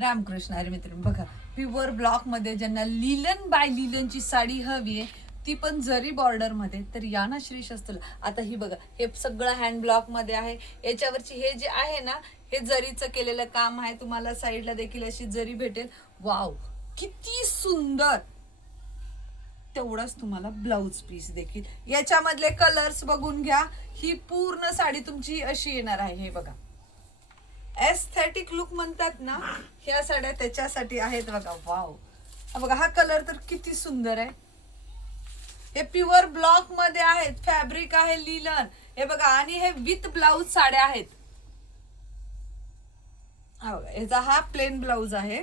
रामकृष्ण हरी मित्रांनो, बघा pure block मध्ये ज्यांना लिलन बाय लिलनची साडी हवी आहे ती पण जरी बॉर्डर मध्ये, तर या ना श्री शस्त्रला. आता ही बघा, हे सगळं हँड ब्लॉक मध्ये आहे. याच्यावरची हे जे आहे ना, हे जरीचं केलेलं काम आहे. तुम्हाला साईडला देखील अशी जरी भेटेल. वाव, किती सुंदर. तेवढाच तुम्हाला ब्लाउज पीस देखील. याच्यामधले कलर्स बघून घ्या. ही पूर्ण साडी तुमची अशी येणार आहे. हे बघा, एस्थेटिक लुक म्हणतात ना, ह्या साड्या त्याच्यासाठी आहेत. बघा, वाव, बघा हा कलर तर किती सुंदर आहे. हे प्युअर ब्लॉक मध्ये आहेत. फॅब्रिक आहे लिलन. हे बघा, आणि हे विथ ब्लाउज साड्या आहेत. हा बघा, याचा हा प्लेन ब्लाउज आहे.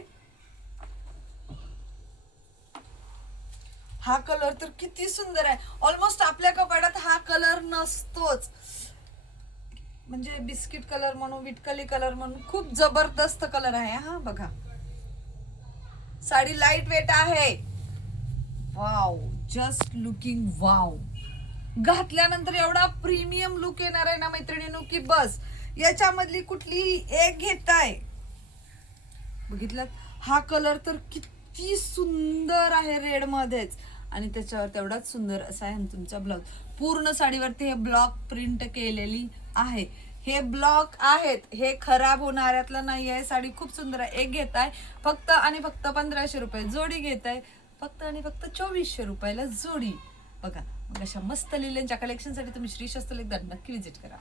हा कलर तर किती सुंदर आहे. ऑलमोस्ट आपल्या कपाडात हा कलर नसतोच. म्हणजे बिस्किट कलर म्हणून, विटकली कलर म्हणून, खूप जबरदस्त कलर आहे हा. बघा, साडी लाईट वेट आहे. Wow, just looking wow. घातल्यानंतर एवढा प्रीमियम लुक येणार आहे ना मैत्रिणींनो, की बस. याच्यामधली कुठली एक घेताय. बघितलं, हा कलर तर किती सुंदर आहे रेड मध्येच, आणि त्याच्यावर तेवढाच सुंदर असा आहे तुमचा ब्लाउज. पूर्ण साडीवरती हे ब्लॉक प्रिंट केलेली आहे. हे ब्लॉक आहेत, हे खराब होणाऱ्यातलं नाही आहे. साडी खूप सुंदर आहे. एक घेताय फक्त आणि फक्त 1500 रुपये. जोडी घेताय फक्त आणि फक्त 2400 रुपयाला जोडी. बघा, मग अशा मस्त लिलनच्या कलेक्शनसाठी तुम्ही श्री शस्त्र एकदा नक्की विजिट करा.